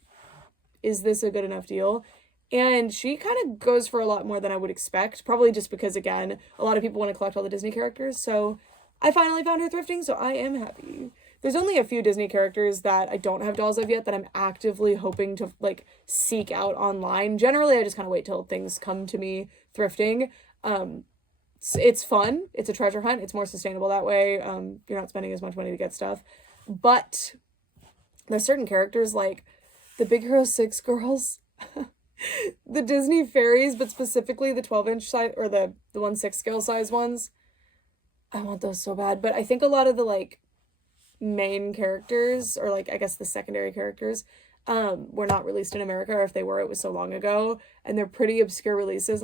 is this a good enough deal? And she kind of goes for a lot more than I would expect, probably just because, again, a lot of people want to collect all the Disney characters, so I finally found her thrifting, so I am happy. There's only a few Disney characters that I don't have dolls of yet that I'm actively hoping to, like, seek out online. Generally, I just kind of wait till things come to me thrifting. It's fun. It's a treasure hunt. It's more sustainable that way. You're not spending as much money to get stuff. But there's certain characters, like the Big Hero 6 girls, the Disney fairies, but specifically the 12-inch size, or the 1/6 scale size ones. I want those so bad, but I think a lot of the, like, main characters, or, like, I guess the secondary characters, were not released in America, or if they were, it was so long ago, and they're pretty obscure releases.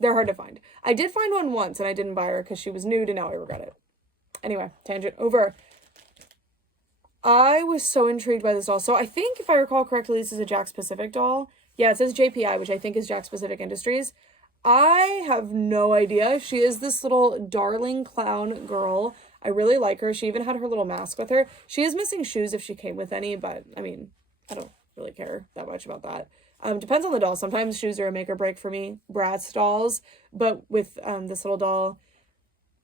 They're hard to find. I did find one once, and I didn't buy her because she was nude, and now I regret it. Anyway, tangent over. I was so intrigued by this doll. So I think, if I recall correctly, this is a Jakks Pacific doll. Yeah, it says JPI, which I think is Jakks Pacific Industries. I have no idea. She is this little darling clown girl. I really like her. She even had her little mask with her. She is missing shoes if she came with any, but I mean, I don't really care that much about that. Depends on the doll. Sometimes shoes are a make or break for me. Bratz dolls. But with this little doll,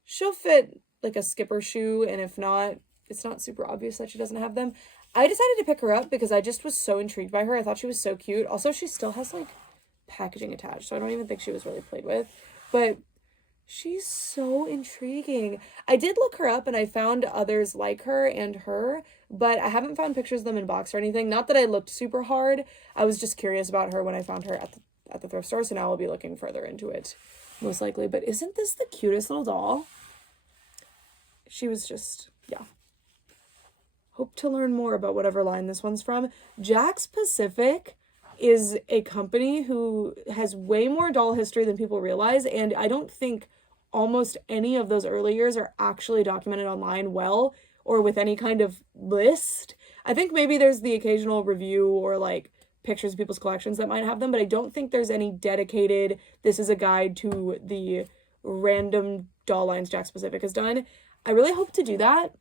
she'll fit like a skipper shoe, and if not, it's not super obvious that she doesn't have them. I decided to pick her up because I just was so intrigued by her. I thought she was so cute. Also, she still has, like, packaging attached, so I don't even think she was really played with. But she's so intriguing. I did look her up, and I found others like her and her, but I haven't found pictures of them in box or anything. Not that I looked super hard. I was just curious about her when I found her at the thrift store, so now I'll be looking further into it, most likely. But isn't this the cutest little doll? She was just, yeah. Hope to learn more about whatever line this one's from. Jakks Pacific is a company who has way more doll history than people realize, and I don't think almost any of those early years are actually documented online well, or with any kind of list. I think maybe there's the occasional review or, like, pictures of people's collections that might have them, but I don't think there's any dedicated, this is a guide to the random doll lines Jakks Pacific has done. I really hope to do that.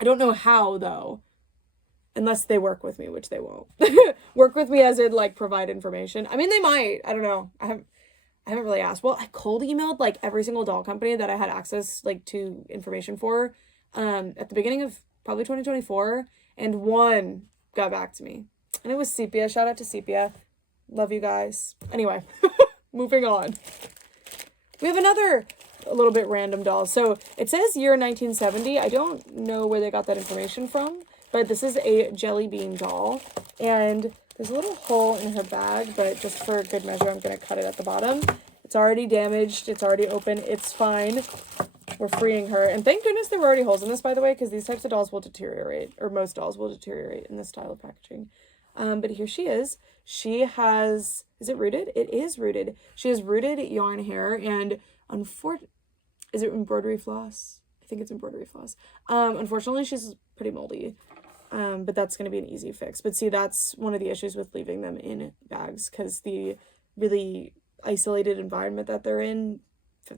I don't know how, though, unless they work with me, which they won't. Work with me as in, like, provide information. I mean, they might. I don't know. I haven't really asked. Well, I cold emailed, like, every single doll company that I had access, like, to information for at the beginning of probably 2024, and one got back to me. And it was Sepia. Shout out to Sepia. Love you guys. Anyway, moving on. We have another a little bit random doll. So it says year 1970. I don't know where they got that information from, but this is a jelly bean doll, and there's a little hole in her bag, but just for good measure, I'm going to cut it at the bottom. It's already damaged. It's already open. It's fine. We're freeing her. And thank goodness there were already holes in this, by the way, because these types of dolls will deteriorate, or most dolls will deteriorate in this style of packaging. But here she is. She has, is it rooted? It is rooted. She has rooted yarn hair, and is it embroidery floss? I think it's embroidery floss. Unfortunately, she's pretty moldy. But that's going to be an easy fix. But see, that's one of the issues with leaving them in bags, because the really isolated environment that they're in,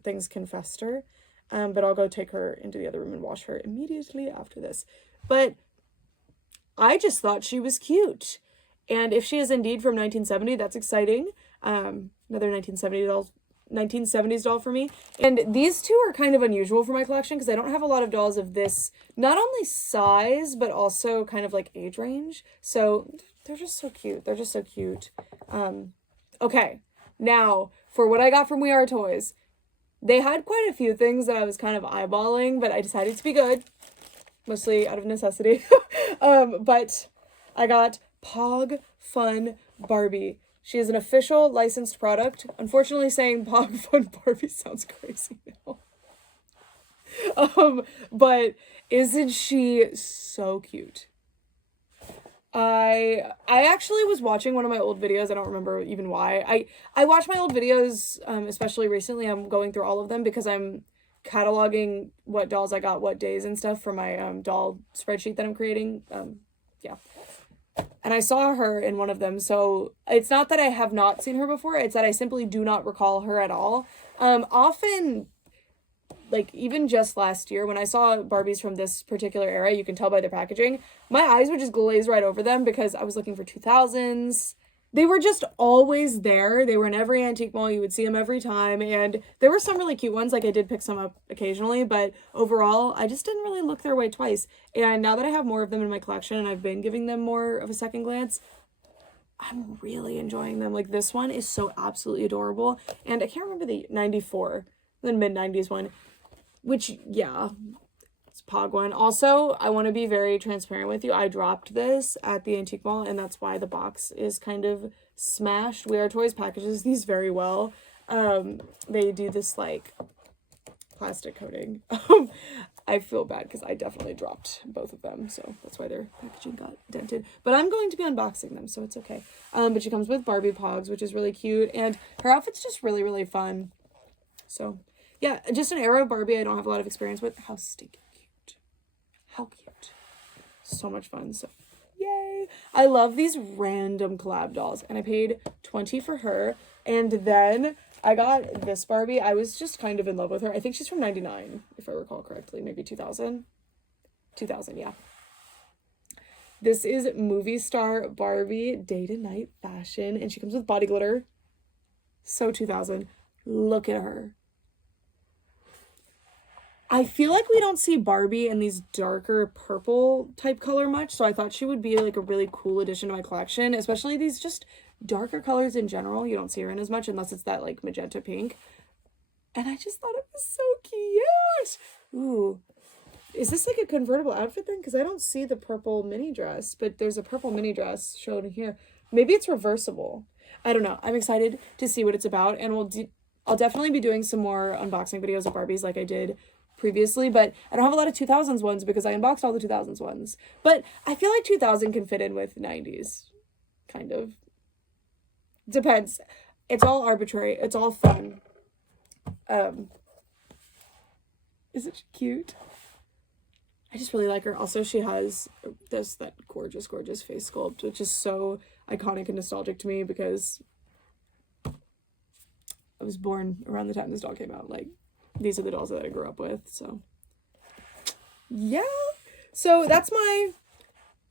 things can fester. But I'll go take her into the other room and wash her immediately after this. But I just thought she was cute. And if she is indeed from 1970, that's exciting. Another 1970s doll for me. And these two are kind of unusual for my collection because I don't have a lot of dolls of this, not only size, but also kind of like age range. So they're just so cute. They're just so cute. Okay, now for what I got from We Are Toys. They had quite a few things that I was kind of eyeballing, but I decided to be good, mostly out of necessity. But I got Pog Fun Barbie. She is an official licensed product. Unfortunately, saying Pog Fun Barbie sounds crazy now. But isn't she so cute? I actually was watching one of my old videos. I don't remember even why. I watch my old videos, especially recently. I'm going through all of them because I'm cataloging what dolls I got what days and stuff for my doll spreadsheet that I'm creating. Yeah. And I saw her in one of them, so it's not that I have not seen her before, it's that I simply do not recall her at all. Often, like, even just last year, when I saw Barbies from this particular era, you can tell by their packaging, my eyes would just glaze right over them because I was looking for 2000s. They were just always there. They were in every antique mall. You would see them every time. And there were some really cute ones. Like, I did pick some up occasionally. But overall, I just didn't really look their way twice. And now that I have more of them in my collection and I've been giving them more of a second glance, I'm really enjoying them. Like, this one is so absolutely adorable. And I can't remember the 94, the mid-90s one. Which, yeah, it's Pog one. Also, I want to be very transparent with you. I dropped this at the antique mall, and that's why the box is kind of smashed. We Are Toys packages these very well. They do this, like, plastic coating. I feel bad because I definitely dropped both of them, so that's why their packaging got dented. But I'm going to be unboxing them, so it's okay. But she comes with Barbie Pogs, which is really cute, and her outfit's just really, really fun. So yeah, just an era of Barbie I don't have a lot of experience with. How stinking cute. How cute. So much fun. So, yay. I love these random collab dolls. And I paid $20 for her. And then I got this Barbie. I was just kind of in love with her. I think she's from 99, if I recall correctly. Maybe 2000. 2000, yeah. This is movie star Barbie day to night fashion. And she comes with body glitter. So 2000. Look at her. I feel like we don't see Barbie in these darker purple type color much, so I thought she would be like a really cool addition to my collection, especially these just darker colors in general. You don't see her in as much unless it's that like magenta pink. And I just thought it was so cute. Ooh. Is this like a convertible outfit then? Because I don't see the purple mini dress, but there's a purple mini dress shown here. Maybe it's reversible. I don't know. I'm excited to see what it's about, and I'll definitely be doing some more unboxing videos of Barbies like I did previously, but I don't have a lot of 2000s ones because I unboxed all the 2000s ones. But I feel like 2000 can fit in with 90s, kind of. Depends. It's all arbitrary. It's all fun. Isn't she cute? I just really like her. Also, she has that gorgeous, gorgeous face sculpt, which is so iconic and nostalgic to me because I was born around the time this doll came out. Like, these are the dolls that I grew up with, so yeah. So that's my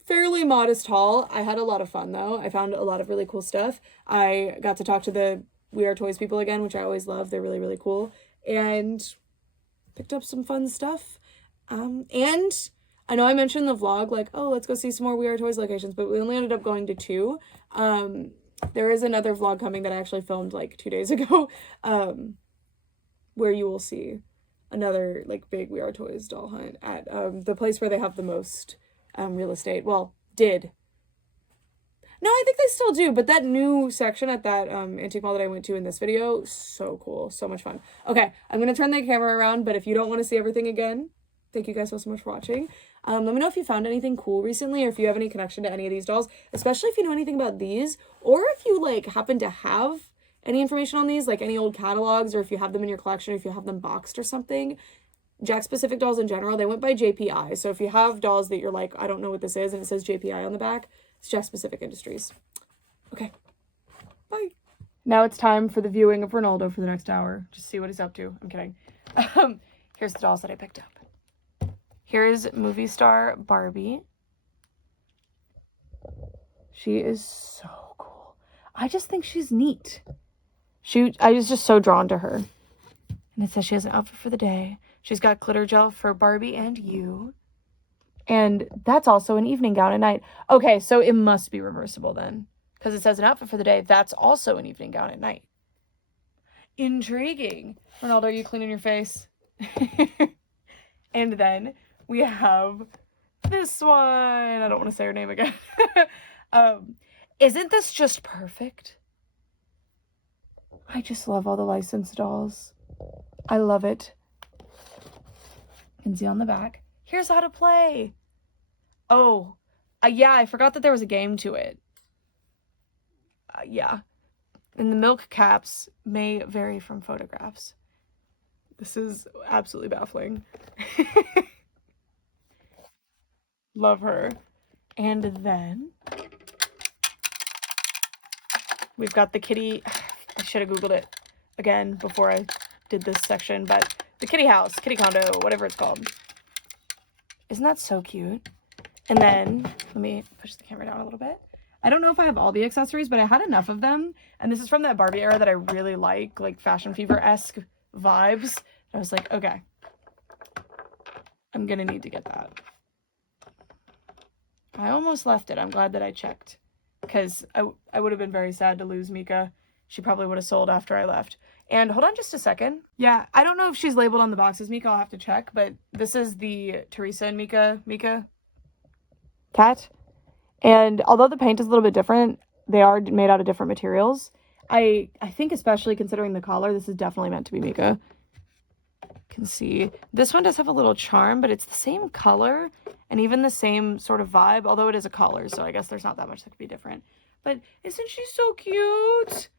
fairly modest haul. I had a lot of fun though. I found a lot of really cool stuff. I got to talk to the We Are Toys people again, which I always love. They're really, really cool, and picked up some fun stuff. And I know I mentioned in the vlog, like, oh, let's go see some more We Are Toys locations, but we only ended up going to 2. There is another vlog coming that I actually filmed like 2 days ago, where you will see another like big We Are Toys doll hunt at the place where they have the most real estate. Well, did. No, I think they still do, but that new section at that antique mall that I went to in this video, so cool, so much fun. Okay, I'm gonna turn the camera around, but if you don't want to see everything again, thank you guys so much for watching. Let me know if you found anything cool recently, or if you have any connection to any of these dolls, especially if you know anything about these, or if you like happen to have any information on these, like any old catalogs, or if you have them in your collection, or if you have them boxed or something. Jack Specific dolls in general, they went by JPI. So if you have dolls that you're like, I don't know what this is, and it says JPI on the back, it's Jack Specific Industries. Okay, bye. Now it's time for the viewing of Ronaldo for the next hour. Just see what he's up to. I'm kidding. Here's the dolls that I picked up. Here is movie star Barbie. She is so cool. I just think she's neat. I was just so drawn to her. And it says she has an outfit for the day. She's got glitter gel for Barbie and you. And that's also an evening gown at night. Okay, so it must be reversible then. Because it says an outfit for the day. That's also an evening gown at night. Intriguing. Ronaldo, are you cleaning your face? And then we have this one. I don't want to say her name again. Isn't this just perfect? I just love all the licensed dolls. I love it. You can see on the back. Here's how to play. Oh, yeah, I forgot that there was a game to it. Yeah. And the milk caps may vary from photographs. This is absolutely baffling. Love her. And then we've got the kitty. I should have Googled it again before I did this section, but the kitty house, kitty condo, whatever it's called. Isn't that so cute? And then, let me push the camera down a little bit. I don't know if I have all the accessories, but I had enough of them. And this is from that Barbie era that I really like Fashion Fever-esque vibes. And I was like, okay, I'm gonna need to get that. I almost left it. I'm glad that I checked, because I would have been very sad to lose Mika. She probably would have sold after I left. And hold on just a second. Yeah, I don't know if she's labeled on the box as Mika. I'll have to check, but this is the Teresa and Mika cat. And although the paint is a little bit different, they are made out of different materials. I think, especially considering the collar, this is definitely meant to be Mika. Can see this one does have a little charm, but it's the same color and even the same sort of vibe, although it is a collar, so I guess there's not that much that could be different. But isn't she so cute?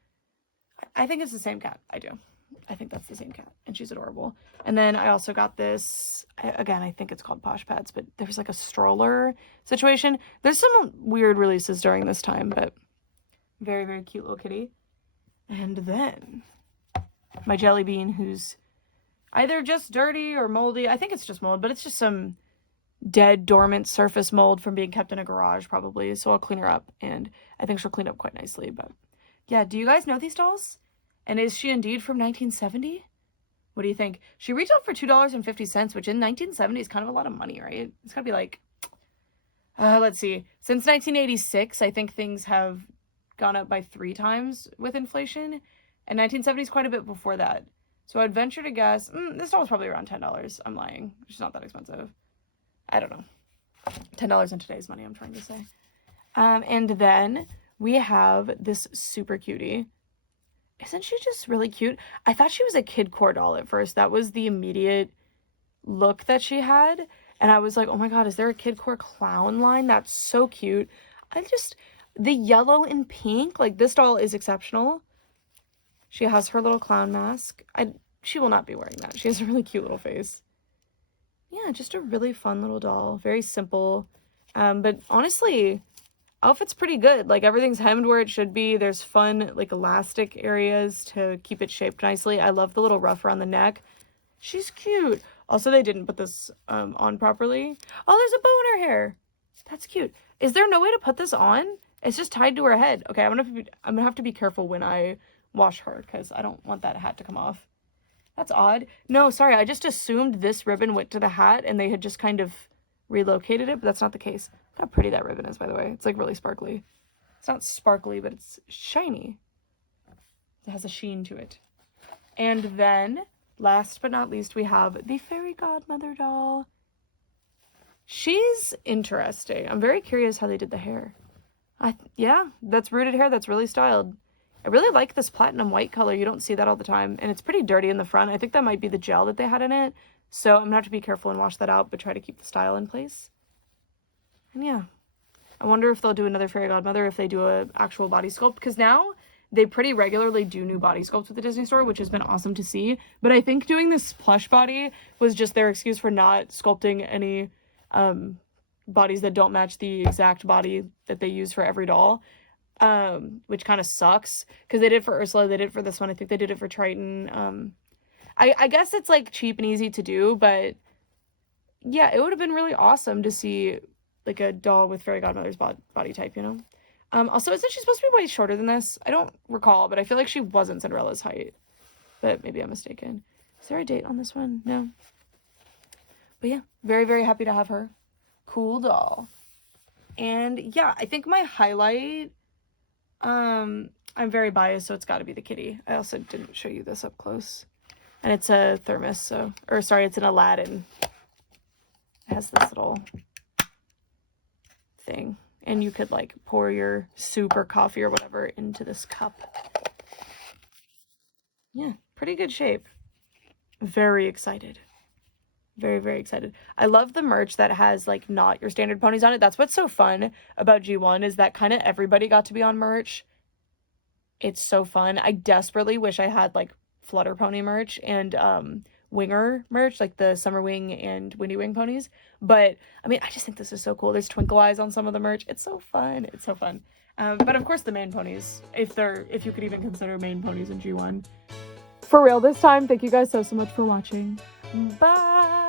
I think it's the same cat. I do. I think that's the same cat, and she's adorable. And then I also got this, again, I think it's called Posh Pets, but there's like a stroller situation. There's some weird releases during this time, but very, very cute little kitty. And then my jelly bean, who's either just dirty or moldy. I think it's just mold, but it's just some dead, dormant surface mold from being kept in a garage, probably. So I'll clean her up, and I think she'll clean up quite nicely. But yeah, do you guys know these dolls? And is she indeed from 1970? What do you think? She retailed for $2.50, which in 1970 is kind of a lot of money, right? It's gotta be like, let's see. Since 1986, I think things have gone up by 3 times with inflation. And 1970 is quite a bit before that. So I'd venture to guess, this doll was probably around $10. I'm lying. It's not that expensive. I don't know. $10 in today's money, I'm trying to say. And then we have this super cutie. Isn't she just really cute? I thought she was a kid core doll at first. That was the immediate look that she had. And I was like, oh my god, is there a kid core clown line? That's so cute. The yellow and pink, this doll is exceptional. She has her little clown mask. She will not be wearing that. She has a really cute little face. Yeah, just a really fun little doll. Very simple. But honestly, outfit's pretty good. Everything's hemmed where it should be. There's fun, elastic areas to keep it shaped nicely. I love the little ruff around the neck. She's cute. Also, they didn't put this on properly. Oh, there's a bow in her hair. That's cute. Is there no way to put this on? It's just tied to her head. Okay, I'm gonna have to be careful when I wash her, because I don't want that hat to come off. That's odd. No, sorry, I just assumed this ribbon went to the hat and they had just kind of relocated it, but that's not the case. Look how pretty that ribbon is, by the way. It's really sparkly. It's not sparkly, but it's shiny. It has a sheen to it. And then, last but not least, we have the fairy godmother doll. She's interesting. I'm very curious how they did the hair. Yeah, that's rooted hair. That's really styled. I really like this platinum white color. You don't see that all the time. And it's pretty dirty in the front. I think that might be the gel that they had in it. So I'm gonna have to be careful and wash that out, but try to keep the style in place. And yeah, I wonder if they'll do another fairy godmother if they do an actual body sculpt, because now they pretty regularly do new body sculpts at the Disney Store, which has been awesome to see. But I think doing this plush body was just their excuse for not sculpting any bodies that don't match the exact body that they use for every doll. Which kind of sucks, because they did it for Ursula, they did it for this one, I think they did it for Triton. I guess it's cheap and easy to do, but yeah, it would have been really awesome to see a doll with fairy godmother's body type, you know. Also, isn't she supposed to be way shorter than this? I don't recall, but I feel like she wasn't Cinderella's height, but maybe I'm mistaken. Is there a date on this one? No. But yeah, very, very happy to have her. Cool doll. And yeah, I think my highlight, I'm very biased, so it's got to be the kitty. I also didn't show you this up close. And it's a thermos, it's an Aladdin. It has this little thing. And you could pour your soup or coffee or whatever into this cup. Yeah, pretty good shape. Very excited. Very, very excited. I love the merch that has not your standard ponies on it. That's what's so fun about G1, is that kind of everybody got to be on merch. It's so fun. I desperately wish I had Flutter Pony merch, and winger merch, like the Summer Wing and Windy Wing ponies. But I mean, I just think this is so cool. There's twinkle eyes on some of the merch. It's so fun. It's so fun. But of course the main ponies, if you could even consider main ponies in G1. For real this time, thank you guys so much for watching. Bye.